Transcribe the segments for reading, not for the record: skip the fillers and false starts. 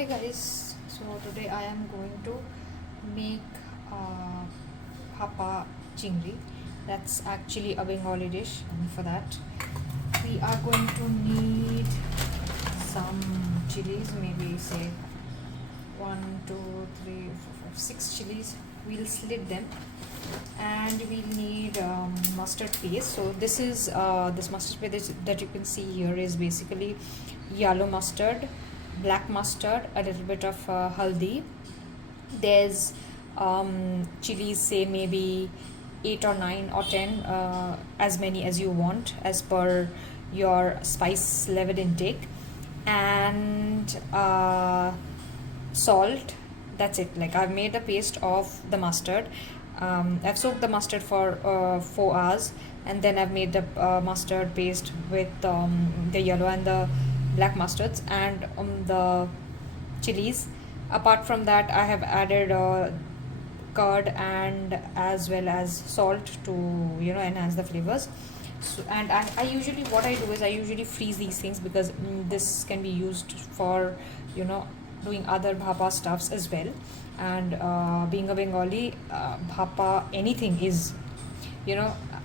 Hi guys, so today I am going to make Bhapa Chingri. That's actually a Bengali dish, and for that we are going to need some chilies, maybe say 6 chilies. We'll slit them, and we'll need mustard paste. So this is this mustard paste that you can see here is basically yellow mustard, black mustard, a little bit of haldi. There's chilies, say maybe 8 or 9 or 10, as many as you want as per your spice level intake, and salt. That's it. Like, I've made a paste of the mustard. I've soaked the mustard for 4 hours, and then I've made the mustard paste with the yellow and the black mustards and the chilies. Apart from that, I have added curd and as well as salt to enhance the flavors. So, and I usually, what I do is I usually freeze these things because this can be used for doing other bhapa stuffs as well. And being a Bengali, bhapa anything is,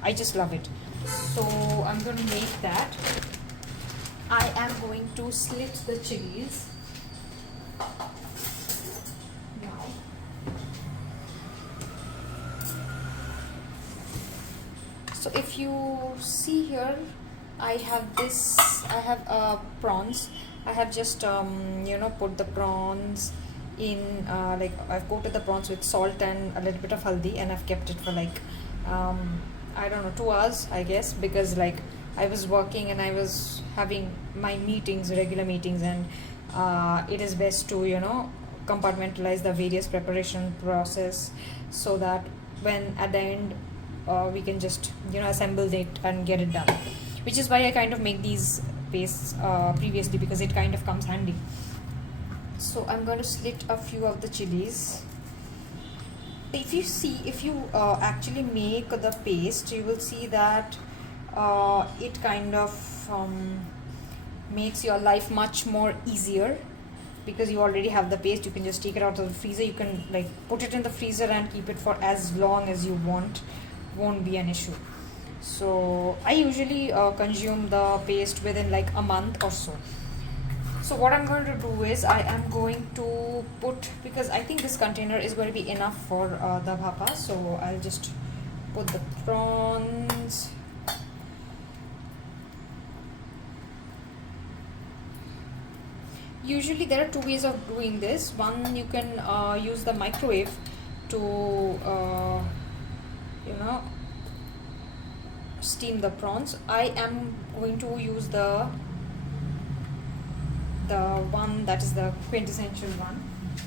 I just love it. So I'm going to make that. I am going to slit the chilies now. So if you see here, I have prawns. I have just put the prawns in, like, I've coated the prawns with salt and a little bit of haldi, and I've kept it for like I don't know, 2 hours, I guess, because like I was working and I was having my meetings, regular meetings, and it is best to compartmentalize the various preparation process, so that when at the end we can just assemble it and get it done, which is why I kind of make these pastes previously, because it kind of comes handy. So I'm going to slit a few of the chilies. If you actually make the paste, you will see that it kind of makes your life much more easier, because you already have the paste. You can just take it out of the freezer. You can like put it in the freezer and keep it for as long as you want. Won't be an issue. So I usually consume the paste within like a month or so. So what I'm going to do is I am going to put, because I think this container is going to be enough for the bhapa, so I'll just put the prawns. Usually there are 2 ways of doing this. One, you can use the microwave to steam the prawns. I am going to use the one that is the quintessential one,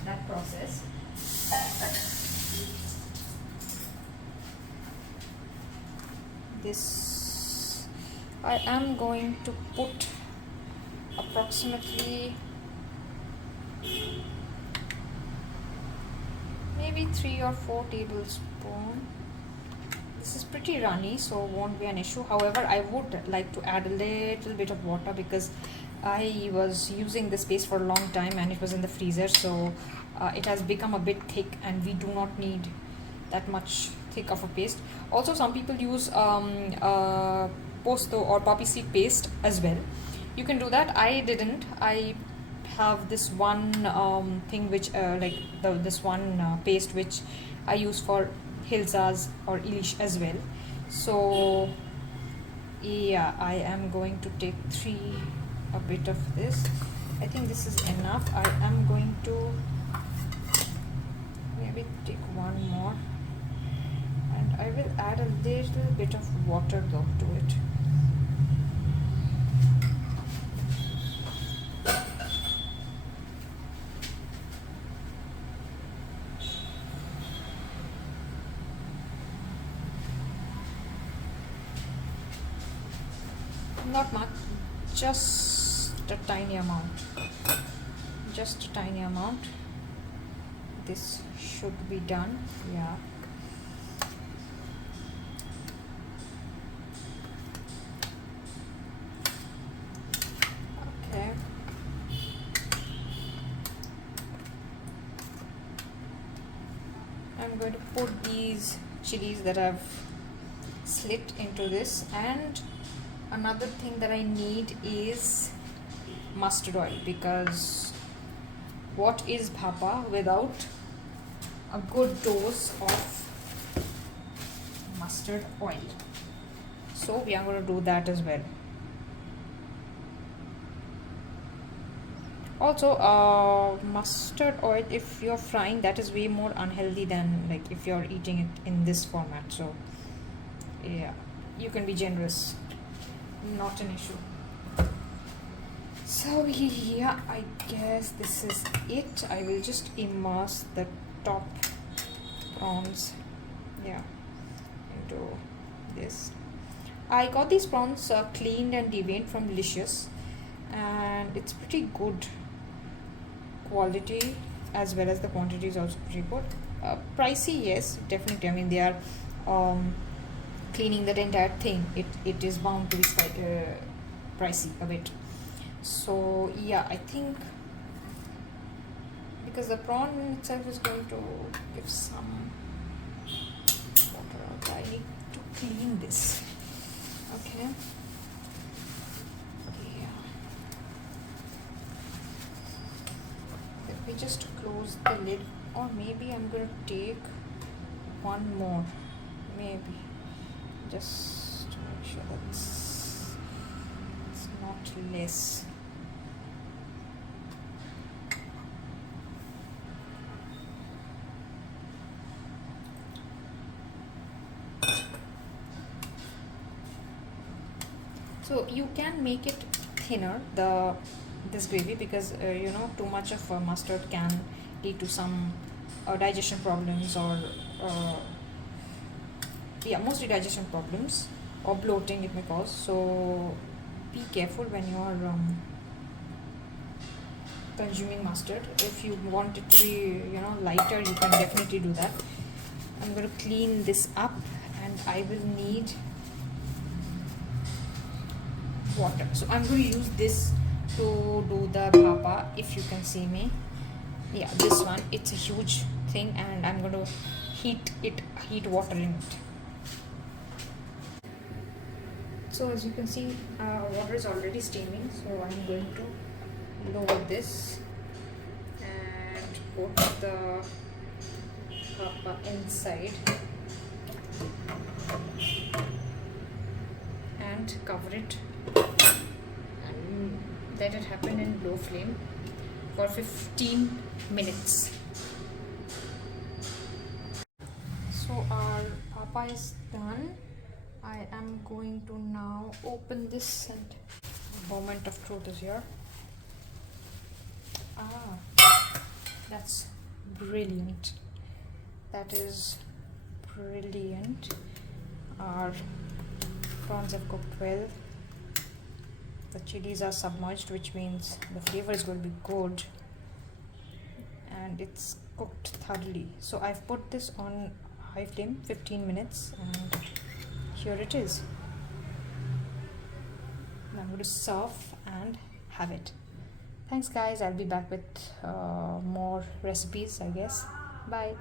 that process. This, I am going to put approximately maybe 3 or 4 tablespoons. This is pretty runny, so won't be an issue. However, I would like to add a little bit of water, because I was using this paste for a long time and it was in the freezer, so it has become a bit thick, and we do not need that much thick of a paste. Also, some people use posto or poppy seed paste as well. You can do that. I didn't. I have this one thing which this one paste which I use for hilsas or ilish as well. So yeah, I am going to take a bit of this. I think this is enough. I am going to maybe take one more, and I will add a little bit of water though to it. Not much, just a tiny amount. Just a tiny amount. This should be done. Yeah. Okay. I'm going to put these chilies that I've slit into this, and another thing that I need is mustard oil, because what is bhapa without a good dose of mustard oil? So we are going to do that as well. Also, mustard oil, if you're frying, that is way more unhealthy than like if you're eating it in this format. So yeah, you can be generous, not an issue. So yeah, I guess this is it. I will just immerse the top prawns, yeah, into this. I got these prawns cleaned and deveined from Delicious, and it's pretty good quality, as well as the quantity is also pretty good. Pricey, yes, definitely. I mean, they are cleaning that entire thing. It is bound to be pricey a bit. So yeah, I think because the prawn itself is going to give some water out, I need to clean this. Okay. We just close the lid, or maybe I'm going to take one more, maybe, just to make sure that it's not less. So you can make it thinner, this gravy, because you know, too much of mustard can lead to some digestion problems, or yeah, mostly digestion problems, or bloating it may cause. So be careful when you are consuming mustard. If you want it to be, you know, lighter, you can definitely do that. I'm going to clean this up, and I will need water. So I'm going to use this to do the bhapa. If you can see me, yeah, this one, it's a huge thing, and I'm going to heat water in it. So as you can see, water is already steaming, so I'm going to lower this and put the bhapa inside and cover it and let it happen in low flame for 15 minutes. So our bhapa is done. I am going to now open this, and moment of truth is here. That's brilliant. That is brilliant. Our prawns have cooked well. The chilies are submerged, which means the flavor is going to be good, and it's cooked thoroughly. So I've put this on high flame 15 minutes, and here it is. I'm going to serve and have it. Thanks guys, I'll be back with more recipes, I guess. Bye.